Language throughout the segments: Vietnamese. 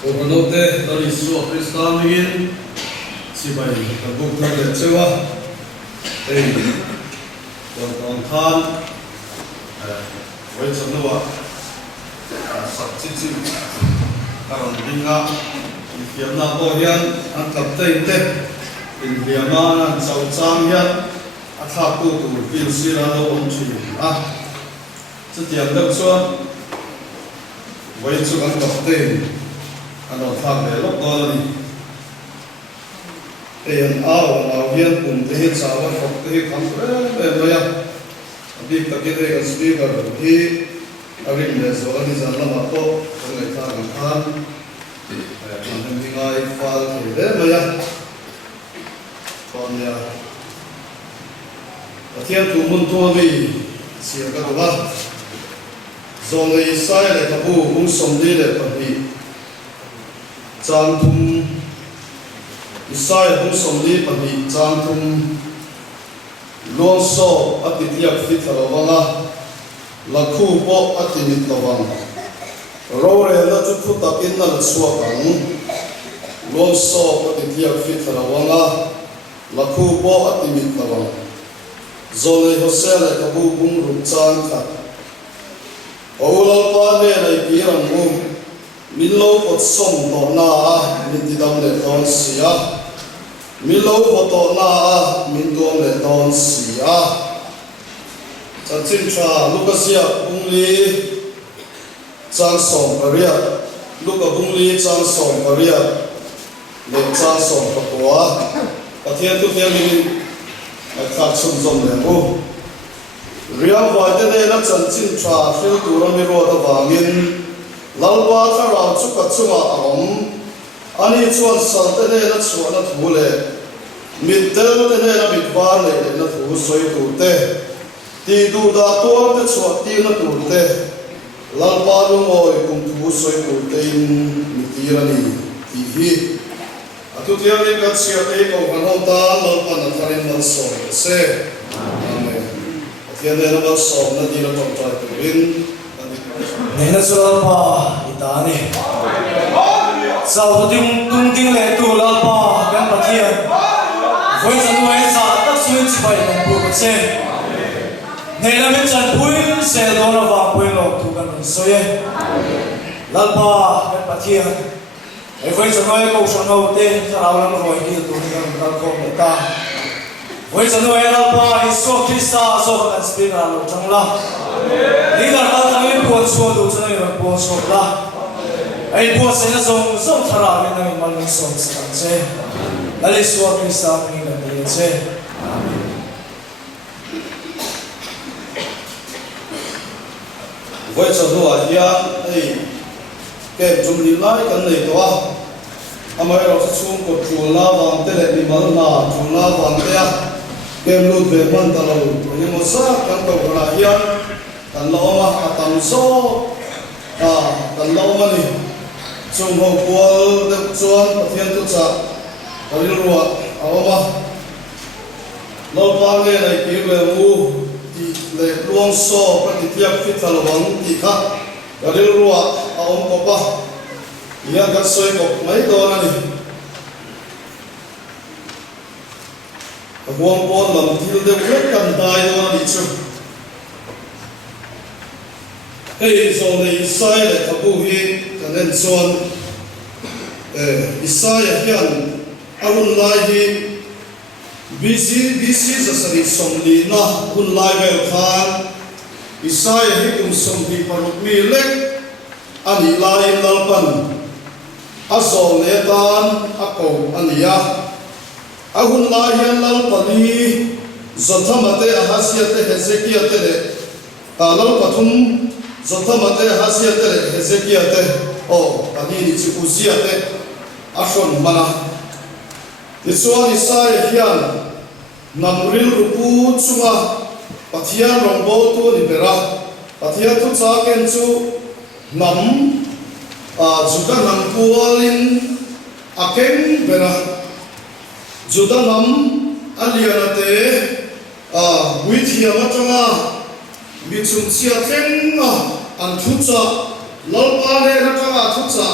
Oranote dari suap Islam ingin sipai tabuk dari cewa, orang kan, wajib semua sakit karena binga, kiamna bohian angkat teh, kiaman saucangyan, athaku tu pilsirado onci setiap daksuan wajib angkat teh. Ano thang le lok do ni en aw hian pum te hi chawa thok te hi kham re loya abi takete kan speaker hi arin le zo ni zan lama to ngai tha kan khan kan ni ngai fal te le loya kon ya athian tu mun to vi sia ka ba zo ngai sai le ka bu bung som ni le pa hi Trang thum Isai hung som li pani trang thum Luang so ati tiak fit harawanga Lakhu po ati nit lawanga Rore na chutfu takin na latsuakang Luang so ati tiak fit harawanga Lakhu po ati nit lawanga Zone hosele kabu bung rupchan ka Aulal pa ne na ikirang mo Milo pot som to na min tidam le ton sia Milo pot to na min dom le ton sia Chin cha lukasia bungli chang som paria luka bungli chang som paria le chang som pakwa pathian tu tiang min kha chum som le bu riam wa te ne na chin cha fil tu ram mi ro da wangin lalwa tharau chu ka chunga arom ani chuan sal te ne na chuan a thu le mitel te ne na mitwa le na thu soi tu te ti du da to te chuan ti na tu te lalwa lu moi kum thu soi tu te in mitirani ti hi atu tiang ni ka sia te ko kan ho ta lalwa na tharin man so se amen tiang ne na so na di na ko ta tu in Nên là số ba ita ni. Sau tung ting lệ tu la ba gan bát thiên. Với chân nuôi sa tất suy chỉ phải làm bùa bát sen. Nên là bên chân bùi sẽ lo là vàng bùi lộc tu gan soi. La ba gan bát thiên. Với chân nuôi câu sanh hậu tên sao làm rồi kia tu gan gan không ta. Với chân nuôi la ba Isu Krista so gan speak là lộc trong la. Đi ra ta thấy buồn xua đủ cho nên là buồn xua la. Ai buồn sẽ là dùng dùng thà ra nên là mình sống sẵn sàng. Là lý xua Krista mình là mình sẽ. Với cho nó ở hiện ấy cái chúng đi lại cái này đó. Ama ai rồi xuống cột chuông la vàng thế này đi mal na chuông la vàng thế à. Cái lụt về man ta lâu. Nhưng mà sao cái tàu là hiện tan lo ma tan so tan lo ma ni chung ho pol de chuan pathian tu cha ri ruwa awama lo pa nge lai ki le mu ti le luang so pa ti tiak fit thal wang ti kha ri ruwa awam ko pa ya ga soi ko mai do na ni huang pol lam thil de kan dai do na ni chu Hey, so the Isaiah kabuhi kanen son Isaiah hian arun lai hi busy zasari somli na hun lai vel khan Isaiah hi kum somli paruk mi lek ani lai lalpan azol netan ako ania ahun lai hian lalpani zothamate ahasiate hezekiah te lalpathum Zothamate hasiate Hezekiate o ani chi usiate ashon mana Isua Isaiah hian namril rupu chunga pathian rombo tu ni bera pathian tu cha ken chu nam juda nam pualin aken bera juda nam alianate withia matanga Bichung sia teng an thucha lalpa le na ka thucha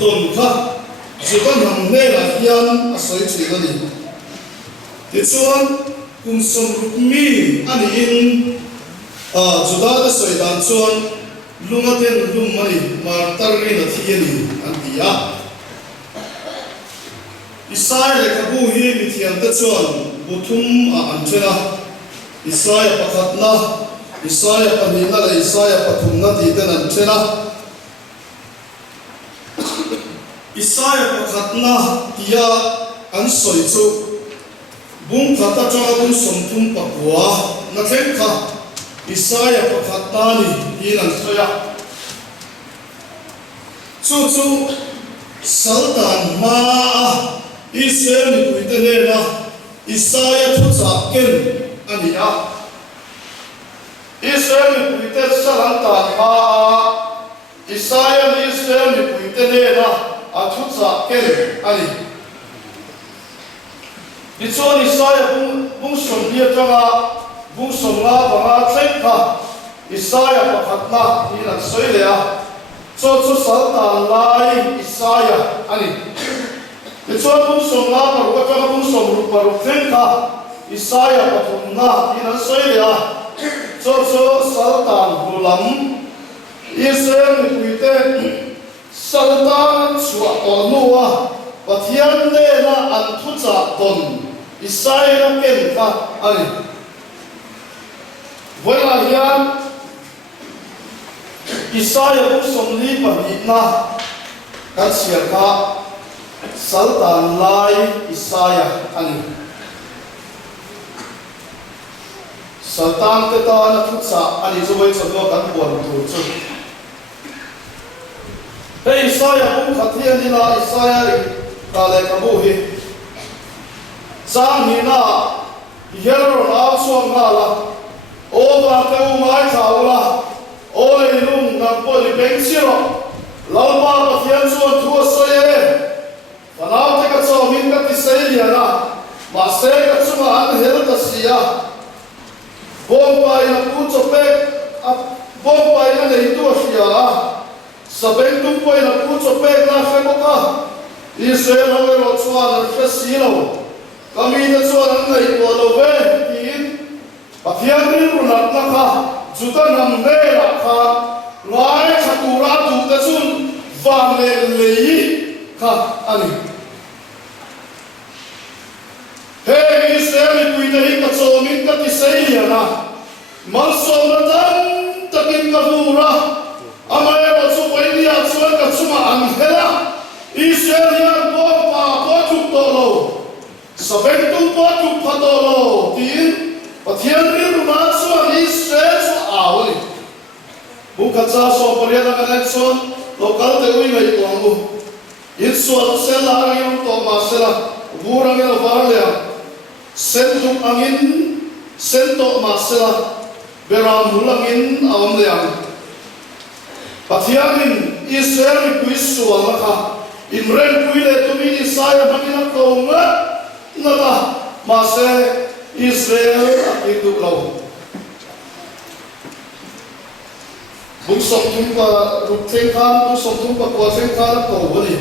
tuần khác chỉ có nằm nghe là hiền soi chỉ là gì thì chuan cùng sống rụt mi anh in chúng ta đã soi đàn chuan lung ở trên lung mày mà ta riêng là thiên gì anh đi à Isaiah le kabu hi mi thiam ta chuan buthum a an thena Isaiah pakhatna Isaiah panina le Isaiah pathumna ti ten an thena Isaiah pakhatna tia an soi chu bung khata cha bung somthum pakwa na thleng kha Isaiah pakhatna ni hi an soya chu Sultan ma Israel ni kuite le na Isaiah thu cha ken ani a Israel ni kuite Sultan ma Isaiah ni Israel ni kuite le na a thu cha ken ani Ichuan Isaiah bung som dia changa bung som la banga thleng kha Isaiah pakhatna hi lan soi le a chu Sultan lai Isaiah ani Ichuan bung som la paru ka changa bung som ru paru thleng kha Isaiah pathumna hi lan soi le a chu Sultan hulam Israel ni kuite Sultan chua onua pathian le na an thu cha ton Isaiah ken kha ani voila hian Isaiah bung som li pahitna kan siar kha Sultan lai Isaiah ani Sultan te ta na thu cha ani zo wei chalo kan bon tu chu hey Isaiah bung khathian ni la Isaiah ka le ka bu hi sang hi na hero na suam na la o ba te u mai thau la o le lung na po li beng siro lo ba pathian chuan thu soi e panau te ka chaw min ka ti sei ya na ma se ka chuma an hel ta sia bom pai na pu cho pe bom pai na nei tu sia la sabeng tu pai na pu cho pe na fe mo ka Israel ho ro chuan ar fe si lo kami na chuan an nei ko lo ve tin pathian rin runat na kha juta nam ne la kha ngai khatura tu ta chun van le lei kha ani hey Israel kui ta hi ka chaw min ka ti sei ya na mal so na tan takin ka hura amai ro chu pai dia chuan ka chuma an hela Israel ya bo pa bo chu to lo sabeng tu bo chu pha to lo tin pathian rin runat chuan Israel chu awli buka cha so pariana connection local te ui mai to angu in so sel la ri to ma sela burang el varle sentum angin sento ma sela beram hulangin awam leang pathianin Israel kui sual la kha imren kui le tumi Isaiah bangina ko nga nata ma se Israel akitu lo bung som thum pa ruk theng khan bung som thum pa ko theng khan ko bani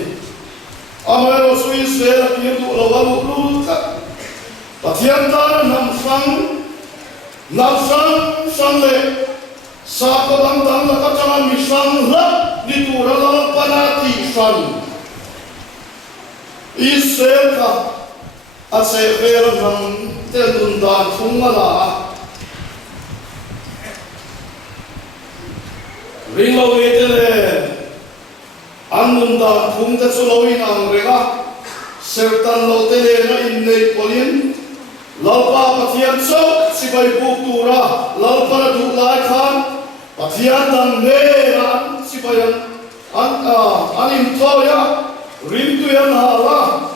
amai ro su Israel akitu lo wa lu ka pathian ta nam sang le sa ko dang dang la ka chama mi sang la ni tu ra la panati sang Israel ka a se ver nam te dun dan thung la ring lo we te le an dun dan thung te chu lo in ang re ga sertan lo te le na in nei polin lalpa pathian so sibai buk tura lalpa na du lai khan pathian dan ne ran sibayan an in thoya rim tu yan hala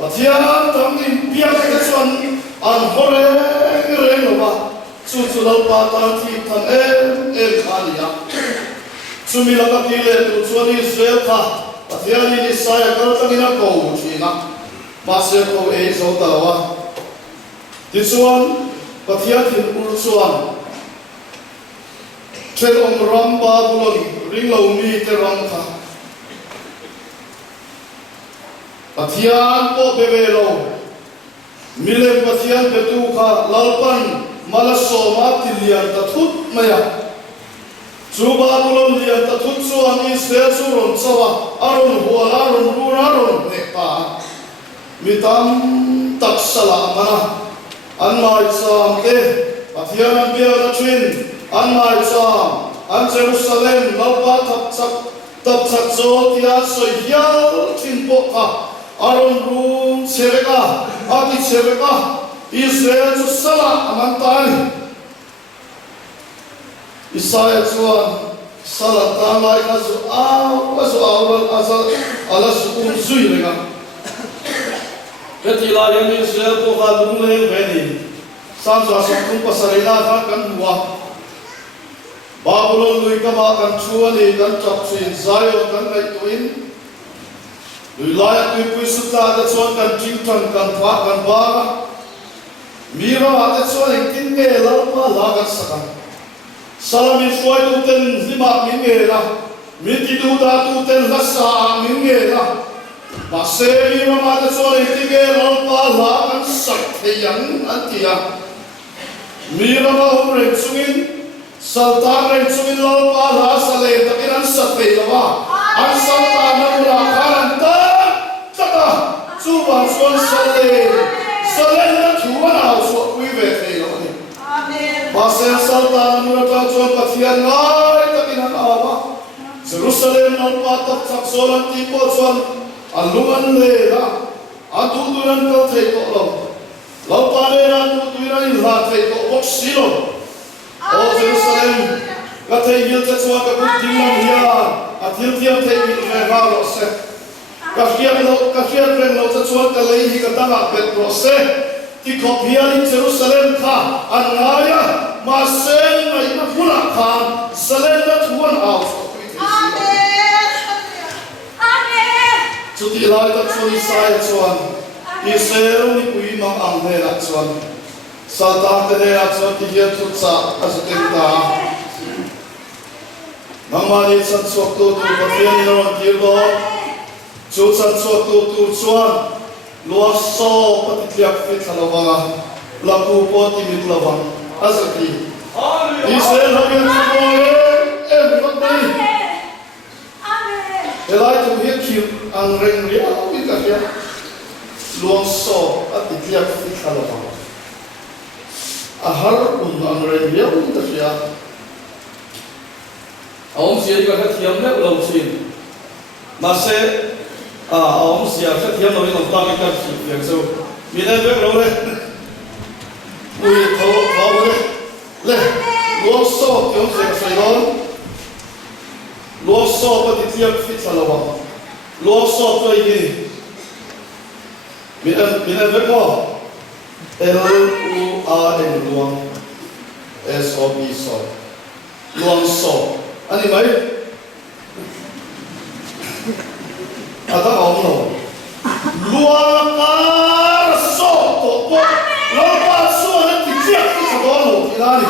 pathian tam in piang ka chuan an hore re no ba chu lalpa ta thi than em khania chumi la ka ti le tu chuan Israel kha pathian ni Isaiah kal tangina ko thina ma se ko e zo ta wa Tichuan pathian hin ur chuan thel om ram ba bulon ring lo mi te ram kha Pathian po bebelo milem pathian betu kha lalpan malaso matilian tathut maya Cuba belum lihat tatut suan Israel surun sawa arun hual arun rurarun nekpa mitam tak salah mana anmai sam te pathian biar twin anmai sam an Jerusalem lalpa tak zo tiya soyal twin poka arun run sereka ati sereka Israel su salah amantani Isaiah chuan salat tan lai ka zu awral azal ala su zui lenga kati la yang Israel ko ka lung le veni sam sa kum pasarina ka kan wa Babylon lui ka ma kan chuan ni kan chap chin Zion kan lai tuin lui la ya tu su ta da chuan kan ting tan kan pa kan ba mira ate chuan kin nge la pa la kan sakan Salamin suai tu ten lima mingera, miti tu dah tu ten rasa mingera. Masih lima mata suai tiga lalpa lakan saktian antia. Mira mau rencungin, saltan rencungin lalpa lah saleh tapi nan sakti lawa. Ansaltan namura karanta, kata cuba suan saleh nak cuan awak suai kuive lawa. Pasal saltan murata cuan pathian ngai tapi nak apa? Jerusalem nampak tak saksolan tipu cuan alungan lera, aturan kau teko lo, laupalera aturan ilah teko oksilo. Oh Jerusalem, kata hil cuan kabuting lamhian, atil tiap teko regalo se. Kafian reng lo cuan kalai katanga petrose. Di kopian Jerusalem ka anaya maseng mai makuna kan selenda tuan aus. Amen. Amen. Cuti lai tak suri saya cuan. Israel ni kui mang anghela cuan. Saltan tene cuan tiga tutsa asetenta. Mangmani san suatu tu kafian orang kirdo. Cusan suatu tu cuan. Luas so patitliak fit halawanga laku poti mitlawang azaki Israel habil kumore bakbay elai tu hikir ang reng ria ikafya luas so patitliak fit halawanga ahar ang reng ria ikafya awam siya ikakat hiyam na ulaw sin mase ông siap saya tiap nabi nampak kita siap so mina bek lor ui thau le loso tiap saya sayon loso pati tiap fit salawa loso tu ini mina bek mo LUAN luang SOB so luang so ani mai ada orang luar kar so lepas suara tiap kita dulu kita ni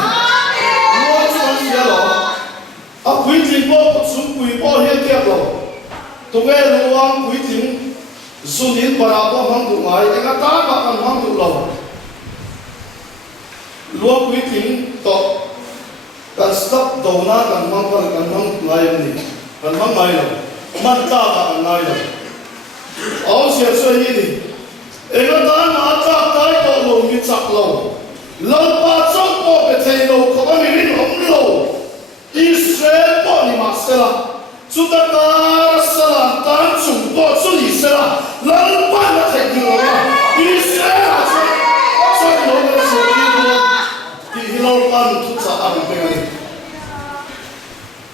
luar suara dia lo aku ini bawa sumpu bawa dia tiap lo tupai luar aku ini sunin berapa manggu mai dengan tak akan manggu lo luar aku ini to kan stop dona kan mangkal kan mang mai ni kan mang mai lo mantap kan mai lo Ông sẽ suy nghĩ em có ta mà ta tới có lồng như chặt lồng lần ba trong bộ về thầy lồng có bao nhiêu ông lồng Israel bỏ đi mà sẽ là chúng ta sẽ là tan chúng tôi chúng đi sẽ là lần ba là thầy lồng Israel là cho lồng là sự đi lồng thì lồng ban chúng ta ăn bên này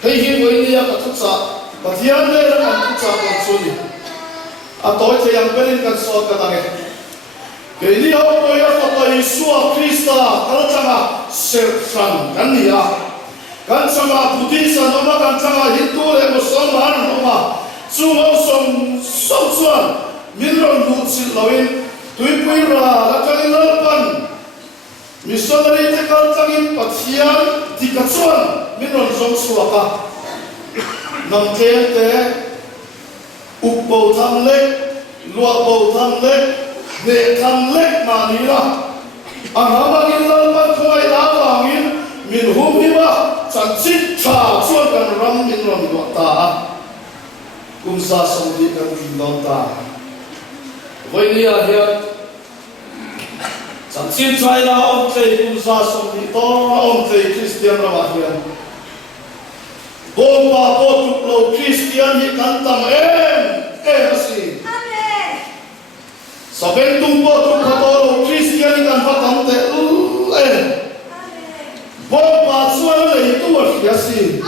hay hiện với đi ăn chúng ta và thiên đây là ăn chúng ta còn suy Atau saya yang berikan soal katanya. Jadi apa yang apa Yesus Kristus kalau cakap sersan kan dia, kan cakap Buddhis nama kan cakap Hindu dan Muslim nama, semua som minum lucu lawin, tujuh pira, lakukan lapan, misalnya itu kalau cakap patian dikacauan minum som suaka, nampak Upau tham lek lúa bầu thăm lết để thăm lết mà đi ra anh hâm in lần bắt khơi đá vàng in mình hôm đi ba chẳng chít trà chuột cần ram in ram đọt ta cùng sa sông đi cần tìm đọt ta vậy đi à hiện chẳng chít trai na ông thầy cùng sa sông đi to ông thầy Christian ra mà hiện bom ba bo chụp lô Christian hi kan tam em asi saben tung bo chụp phato lô Christian hi kan phatam te em bom ba suan le tu a asi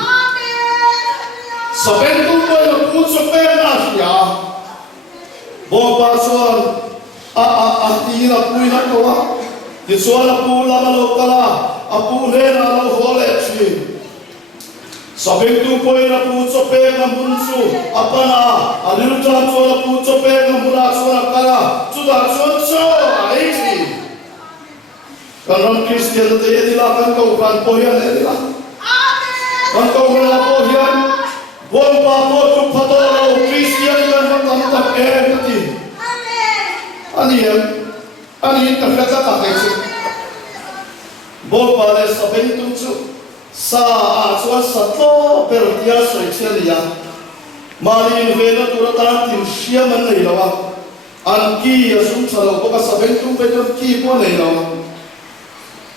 saben tung bo lo pu so pe na ya bom ba suan a ti na pui na ko wa ti suan la pu la ma lo kala a pu le na lo ho le chi sabeng tu poi na pu chope na munsu apana aliru cha cho na pu chope na muna cho na kala chu da cho ai chi kan ram Christian te edila kan ko kan pohian edila kan ko na pohian bom pa po tu phato ro Christian kan tam tak ti ani ka kata ta ke chi bom pa le sabeng tu chu sa a chuan satlo per dia soi chelia mari ve na turata tin siam an nei lawa an ki asum chalo ko ka sabeng tum pe ton ki po nei lawa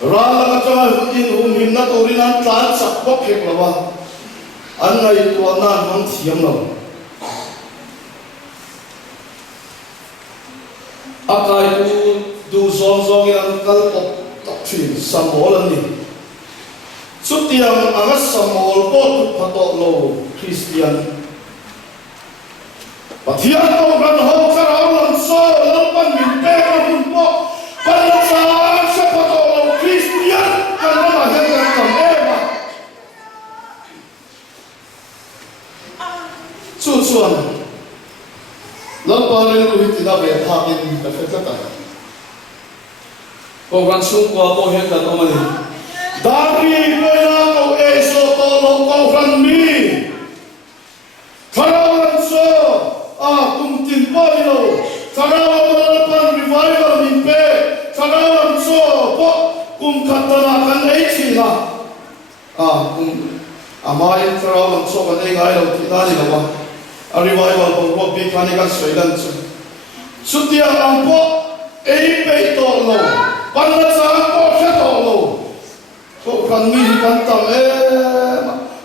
ra la ka chawa in hum him na to rin an tlan sak ko phek lawa an ngai to na mang thiam lawa akai du zong zong yang kal top thin samol an ni sutiang angas samol po phato lo Christian pathian ko ran ho karau lan so lampan min pe mun po palasa sa phato lo Christian kan ma hen kan tam ema chuan lampan ru hitina be thakin ka fetata ko ran sung ko po hen kan omani Dari pera kau eso tolong kau rami, karawan so, kum timpalo, karawan melakukan revival mimpi, karawan so, kum katanakan ecila, kum amain karawan so kan engai lo kita ni lawa, revival pun bikanikan sedan so, setiap ampo eipe tolo, panasang ko siya tolo. Ko kan mi kan tam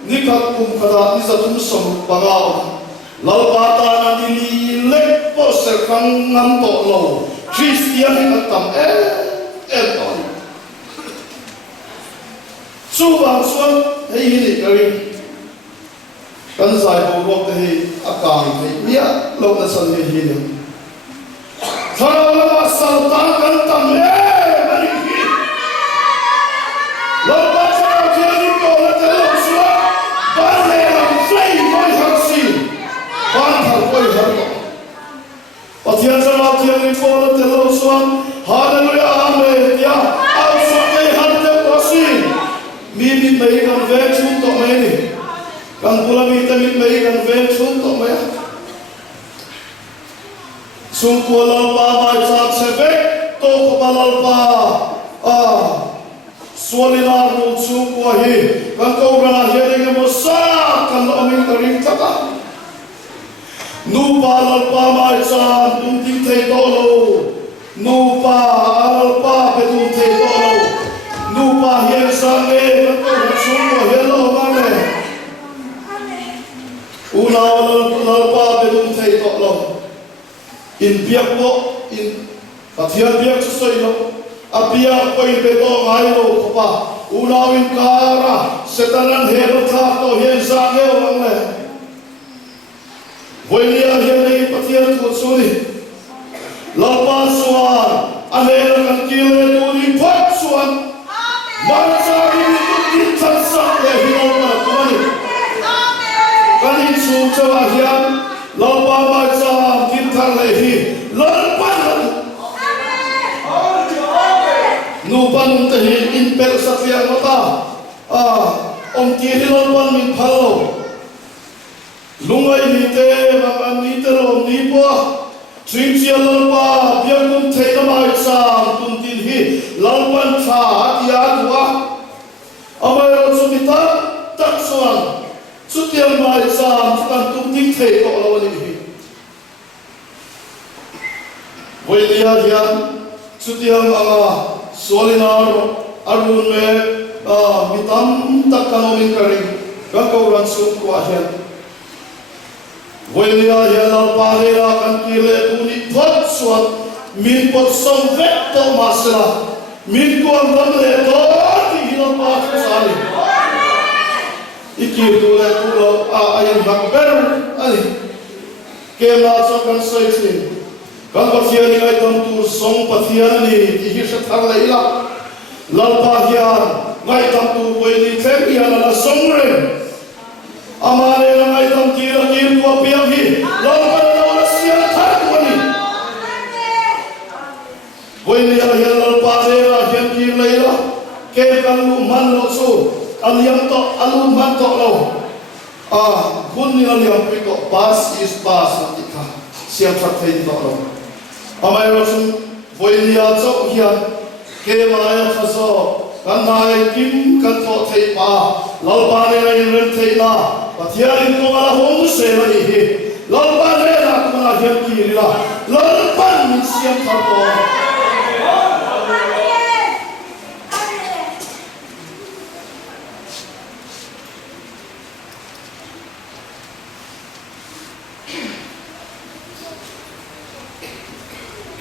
ni kan kum kada ni sa tum som pangao lal bata na ni lek po se kan ngam to lo Christian kan tam ton suba suan hei ni kari kan sai bo ro te hei akang hei mia lo na san hei ni thara la sal ta kan tam Pathian sama tiang ni pun terlalu suan, haleluya amen ya, awsai hande kosin, mimi mei kan vecun to mei, kan pula mimi mei kan vecun to mei, sungkualal pa mai saat sebek, to kopalal pa, sualinar ru sungkuahi, kan kau rana hiring emosak, kan oming terim kata. Nupa alpa mai chan tum ting thei tolo nupa alpa pe tum thei tolo nupa hian sang le ko sum ko hello mane una alpa pe tum thei tolo in biak po in pathian biak chu soi lo apia ko in pe to ngai lo ko pa una win kara setanan hero tha to hian sang le mane Voilia hiani pathian ko suri lapa suan anela kan kile tuli pat suan marsa ini tutin sansak le hinoma tumani kanin su chawa hian lapa marsa tinthar le hi lalpan nupan tehi in per satya mata om kiri lalpan min phalo lungai ni te makan ni te rom ni po Tring chia lalpa biang kum thei na mai sam tum tin hi lalpan tha atia tua amai ro chumita tak suan chutiang mai sam kan tum tin thei ko lo ni hi voilia hian chutiang anga solinar arun me mitam tak kanomin karing kan ko ran su kwa hian voilia hian lalpa hera kan kile tuni thot suan min pot som vet to masla min kuam dam le to ti hilan pa sali ikir tu le tu lo ayam bakber ali kela so kan soisin kan pathian ni ai tam tu song pathian ni ti hi sa thar leila lalpa hian ngai tam tu voili thlem hian la song re amare na ngai tam ti la kir tu piang hi lalpa na la sia thar tu ni voili hian lalpa ra hian kir leila ke kan lu man lo su aliam to alu man to lo kun ni aliam pi to pass is pass ti kha siam thar thei to lo amai ro sun voilia chok hian ke mai khaso kan nai kim kan tho thei pa lalpa ne rai ren thei na pathian ko ala hom se ni hi lalpa ne na ko na hian ki ri la lalpa min siam thar to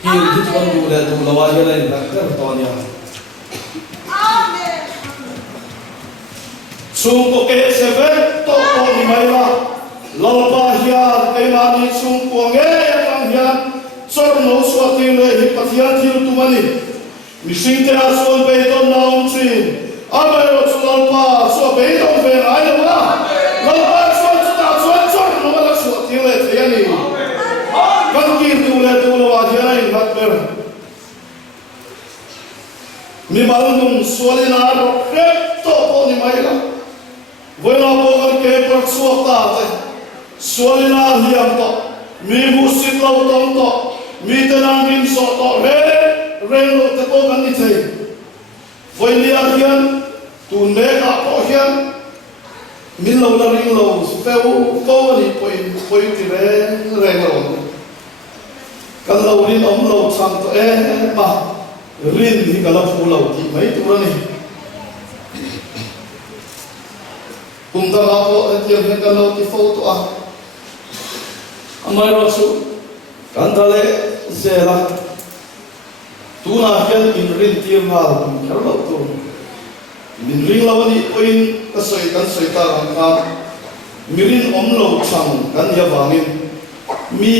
kir hit kan du le tu lawa ya le nakar to nya Amen. sung ko ke seven to ko ni mai la lalpa hian kai ma ni sung ko nge kang hian chor no so ti le hi pathian thil tu mani mi sing te ason be to naum chin amai ro chu lalpa so be to ve ai la lalpa so chu ta chor no la so ti le the ni kan kir tu le tu lawa hian ai nakber mi malum solina ro to ko ni mai la voila ko kan ke par suwa ta te solina hiam to mi musit lo tong to mi tenang rim so to re lo te ko kan ni thei voilia hian tu ne ka ko hian min lo la ring lo feu ko ni poi ti re lo kan lo rin om lo chang to ma rin hi kala phu lo ti mai tu ra ni kum ta la ko tiam he kala ti fo to amai ro su kan ta le zela tu na hian in rin ti ma kum khar lo tu min ring lo ni oin ka soi ta ram ka mirin om lo chang kan ya wangin mi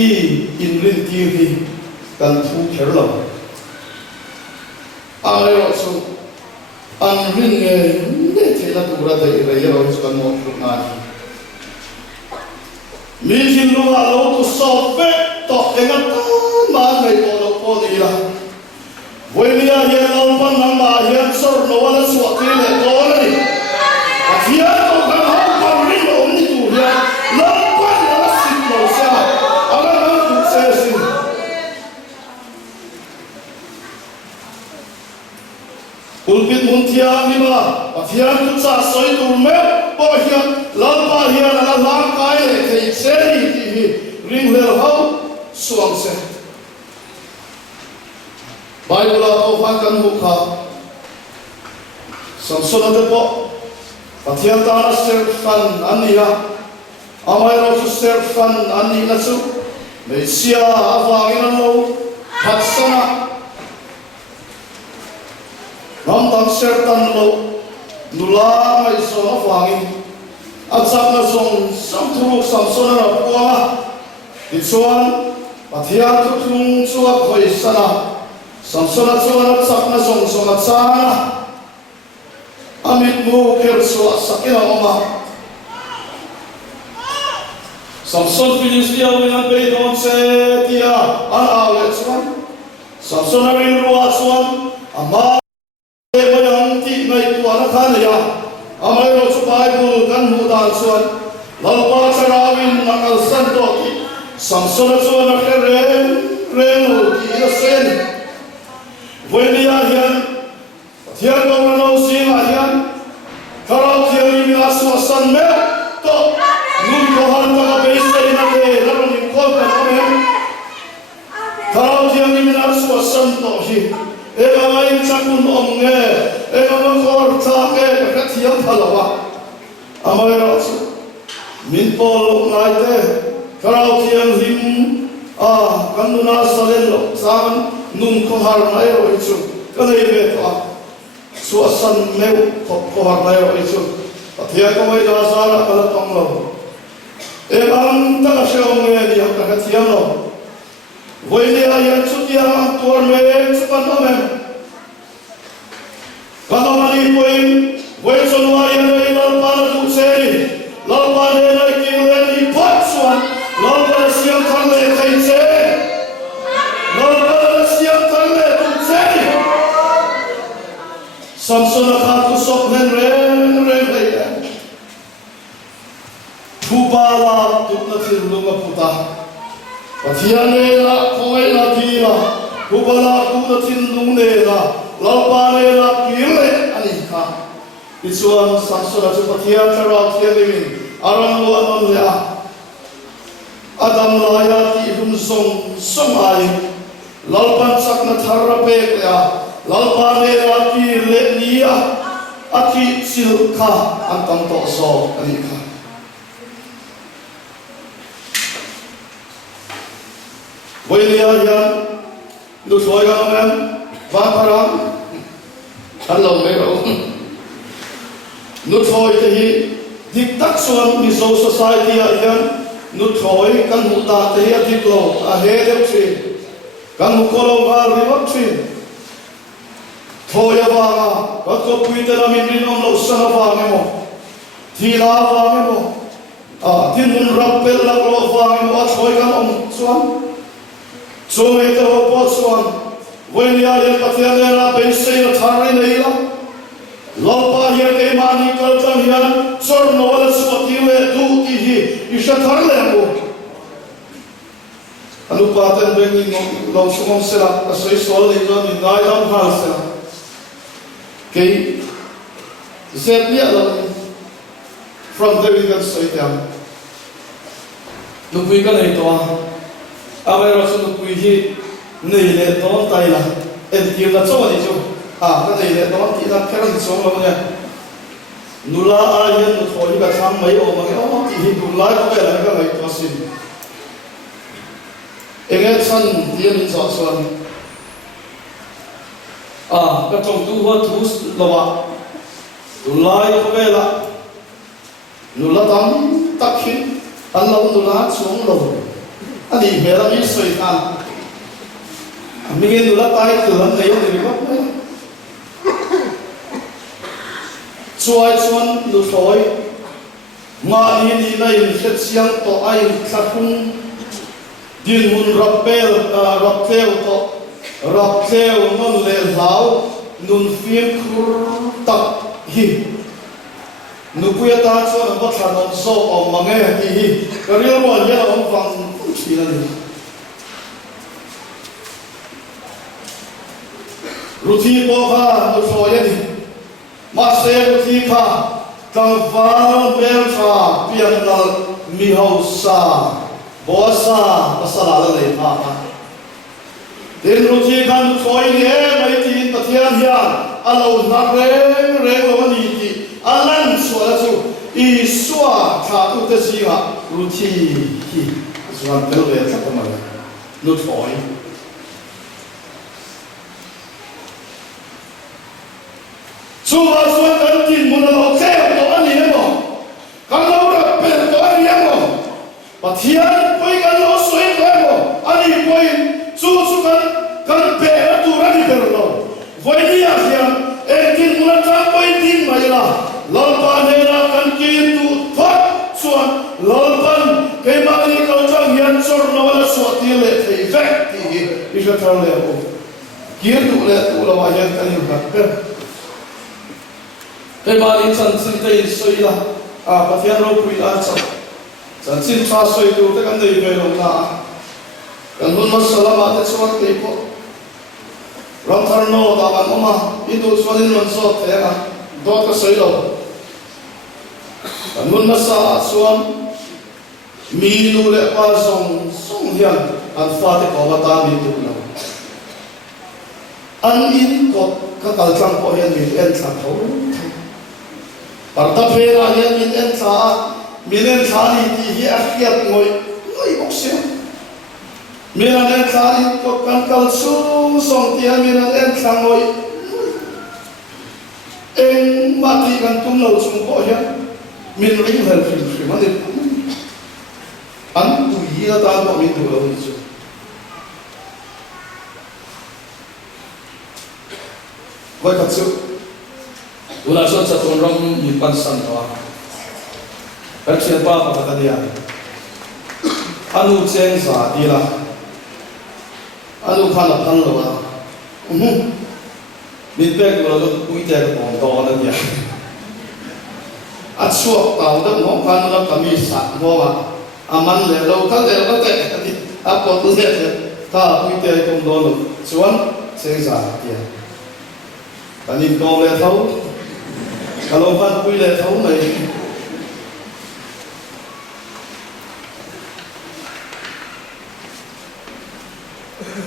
in rin ti hi kan thu khar lo ai ro su an rin ne the la tu ra dai re ro su kan mo tu na mi hin lu a lo tu so pe to enga ta ma ngai to lo ko di la voi mi a ye lo pan na ma ye sor no wala su a ti le to ni a thia to kan ha ko rin lo ni tu ya lo pan la si lo sa ala na tu se sin ulpit muntia lima pathian tu cha soi tur me po hian lalpa hian ala lang kai le thei seri ti hi ring hel hau suam se bible to fan kan mu kha samson te po pathian ta na ser fan ania amai ro su ser fan ani na chu mesia awangin lo phatsana nam tam ser tan lo nula mai so na wangin achak na song sam thu samson na puanga ti chuan pathian tu thung chuak khoi sana samson chuan achak na song song achana amit mu ker so sakina oma samson Filistia winan be don se tia an awe chuan samson na rin ruwa chuan ama bayang ti ngai tu ana khan ya amai ro chu bible kan hu dan chuan lalpa charawin nakal san to ki samson chuan a khere reng ki la sen voi ni a hian thian lo no si ma hian karau thian ni na su san me to nun ko han ta be se na de la ni ko ta me karau thian ni na su san to hi e ma mai chakun om nge e ma khor tha ke ka thiam phalawa amai ro min pol lai te karau thian him kanuna salen lo san nun ko har nai ro chu kanai be to su san meu ko har nai ro chu athia ko mai da sara kala tong lo e am ta sho nge dia ka thiam lo voi le ya chu dia tor me chu pan no me kano mani poin voi so no ya nei lo pa tu se lo pa le na ki le ni pat suan lo pa siam thang le kai se lo pa siam thang le tu se samson kha tu sok nen re le thu ba la tu na thir lu ma puta pathiane la khoi la thi la thu ba la tu na thin lu ne la lo pa le la ki le ani kha isuan samson chu pathian thara thia le min arang lo am le adam la ya ti hum song ai lalpan sak na thara pe ya lalpa le la ki le nia ati sil kha an tam to so ani kha voi lia ya lu soi ga men va param an lo me ro nu thoi te hi dik tak suan mi so society a yan nu thoi kan mu ta te hi dik lo a he de chi kan mu ko lo ba ri wa chi thoi ba ga ko pui te na min rin om lo sa ba me mo thi la ba me mo tin mun rap pel la lo ba me mo thoi kan om suan so me te ho po suan voi ni a yan pathian le na be se na thari nei la Lopa hian ke mani kal tam hian chor no wala swati le du ti hi isha thar le mo anu patan bengi no sumom sela asoi sol le jo ni nai dam hal sela ke zet lia lo from there we can say down nu pui ka nei to ave ro su nu pui hi nei le ton tai la en ti la cho ni jo cái này là nó chỉ là cái rừng sống luôn nha nula ai hiện một thôi cả tham mấy ổ mà cái nó chỉ hiện nula có vẻ là cái này có xin anh em sân tiền mình chọn xuân cái trồng tu hoa thu lova nula có vẻ là nula tắm tắc khí anh lâu nula xuống lầu anh đi về là biết soi than mình nghe nula tay từ lần này thì có chuai chuan lu thoi ma ni ni na in khet siang to ai thakun din mun rappel rappel to rappel non le lau nun fiem khur tak hi nu puya ta chuan ba thlan om so om mange hi karil wa ya om wang chi la ni ruthi po kha lu thoi ani ma se thi kha kang val bel kha pian dal mi ho sa bo sa pasala la le pha den ru thi khan khoi le mai ti pathian hian alo na re lo ni ti alan so la chu I swa tha tu te si ha ru thi hi zwan bel le tha ma nu thoi Suha suan kan tin mun lo se to ani mo kan lo ra pe to ani mo pathian poi kan lo soi ko mo ani poi su kan pe tu ra ni per lo voi ni a sia e tin mun ta poi tin mai la lo pa ne ra kan ki tu thot suan lo pan ke ma ni ko chang hian chor no la so ti le thei vek ti I sha thar le ko kir tu le tu lo wa yan kan yu ka cái bà đi chân xin tây suy là pathian rô quỳ chân xin pha suy tu tất cả này về lòng là cần muốn mất sớm mà thế chuột thì có ram thar no ta ban mà in tu chuột in man so thế à đó có sấy đâu nun na sa chuan mi lu le pa song hian an fa te ko ta mi tu lo an in ko ka kal tlang ko hian mi en thang tho par ta phe ra hian min en tha ni ti hi a khiat ngoi bok se mi ran en tha ni ko kan kal su song ti mi ran en thang ngoi en ma ti kan tum lo chung ko hian min ring hal fi ma ni an tu yi la ta ko min tu lo ni chu voi ka chu ula so cha ton ram ni pan san to per chen pa pa ka dia anu chen sa di la anu khan la phan lo wa min pe ko lo ku te ko to na dia a chuak tao da mo khan la kami sa mo wa aman le lo ka le ka te a ko tu le ta ku te ko do lo chuan chen sa dia ta ni ko le thau kalau ban kui le thau này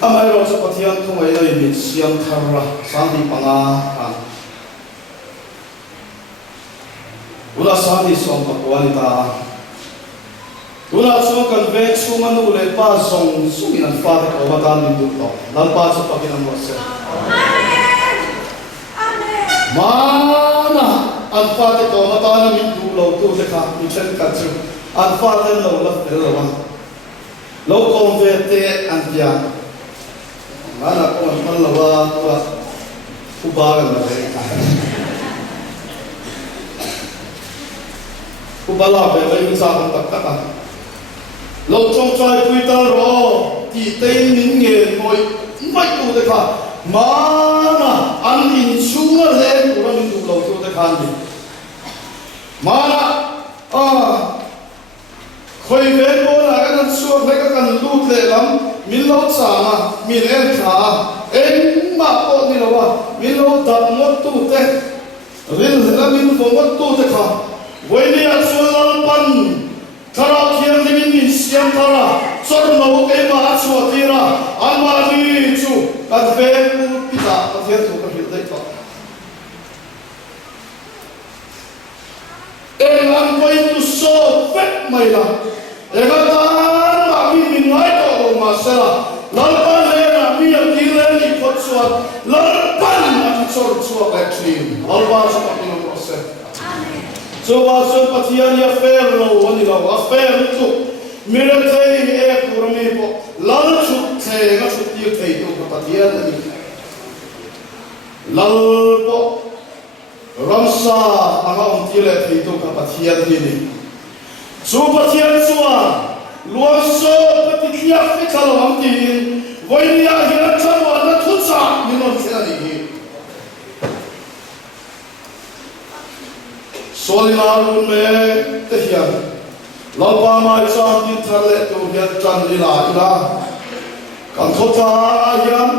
amai ro sa pathian thu mai lai min siam thar ra sang di panga an ula sang di som pa kwalita ula so kan ve chu manu le pa song sungin an fa ko batan min du to lal pa sa pakin mo se mana an fa te ko mata na min du lo tu te kha mi chen ka chu an fa te lo la te lo wa lo ko ve te an dia mana ko an lo wa wa ku ba ga na re ka ku ba la ve ve sa kan tak tak lo chong chai pui ta ro ti te min nge moi mai tu te kha mana an in chunga le ku ra min du lo tu te khan ni mana khoi ve mo na kan su ve ka kan lut le lam min lo cha ma min en tha en ma ko ni lo wa min lo da mo tu te rin la min fo mo tu te kha voi ni a su lam pan thara khiam ni min siam thara sor no ke ma a chu ti ra an ma ni chu ka ve ku pi ta ka ve tu ka hil dai to en an voi tu so vet mai la e ga ta ma mi min ngai to ma sa la lal pan le na mi a ti le ni pot so lal pan na chor chu ka clean al ba sa ka ni ko se so wa so pathian ya fer lo ani lo a fer tu mira thei e ku mi po lal chu the ga chu ti thei tu ka pathian ni lal po ramsa anga om ti le thei tu ka pathian ni chu pathian chuwa luan so pati khia fi khalo am ti voi ni a hi na chawa na thu cha ni non se ni solina lu me te hian lalpa mai chan ti thar le tu hian chan ni la ila kan thota hian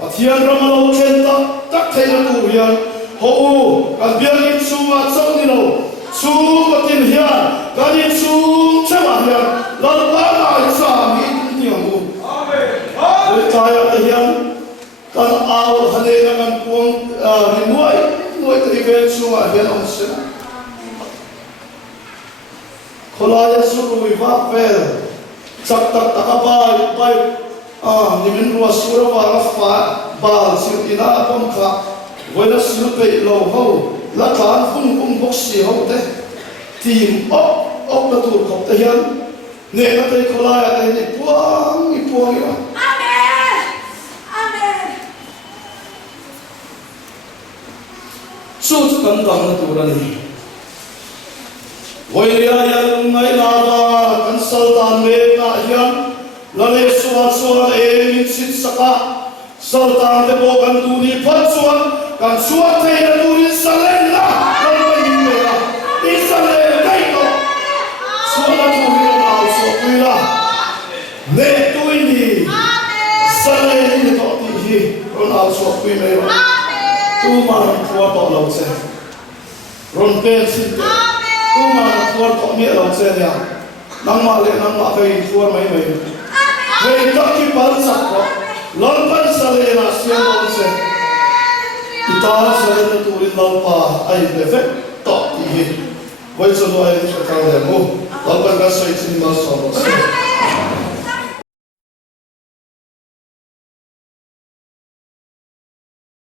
pathian ramalo chen ta tak thei na tu hian ho kan bian ni chuwa chau ni lo chu patin hian kan ni chu chawa hian lalpa mai cha mi ni mu amen ta ya hian kan au hale na kan puang ni nuai te ve chuwa hian on se Kolaya suru viva pel, cak tak tak bai, nimin ruas sura wala fa, bal sirina apam kha, wala sirupe lo ho, la tan fung boksi ho te, tim op la tur kop te hian, ne na te kolaya te ni puang ya. Amen, amen. Sut kan dang na turani. Voi ria yang ngai la ba kan sultan me na hian la le suwa e min sit saka sultan te bo kan tu ni phat suwa kan suwa te ya tu ni salen la kan ba ni me la ni salen kai to suwa tu ni na so ku la ne tu ni quy mê rồi tu mà thua tọ lâu xe ron pe xin tu mà thua tọ nghĩa lâu xe nha nang ma le nang ma cái thua mấy mấy hey các cái bal sắc đó lon pan sa le na xiên lâu xe kita sa le tu rin lâu pa ai le fe tọ thì vậy cho nó ai sẽ cao đẹp không lon pan cái xoay xin mà so